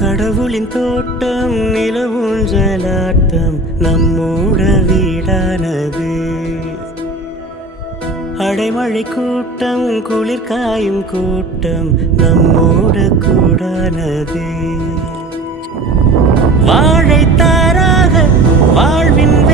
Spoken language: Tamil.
கடவுளின் தோட்டம் நிலவூஞ்சலாட்டம் நம்மோட வீடானது. அடைமழை கூட்டம் குளிர் காயும் கூட்டம் நம்மோட கூடானது. வாழைத்தாராக வாழ்வின்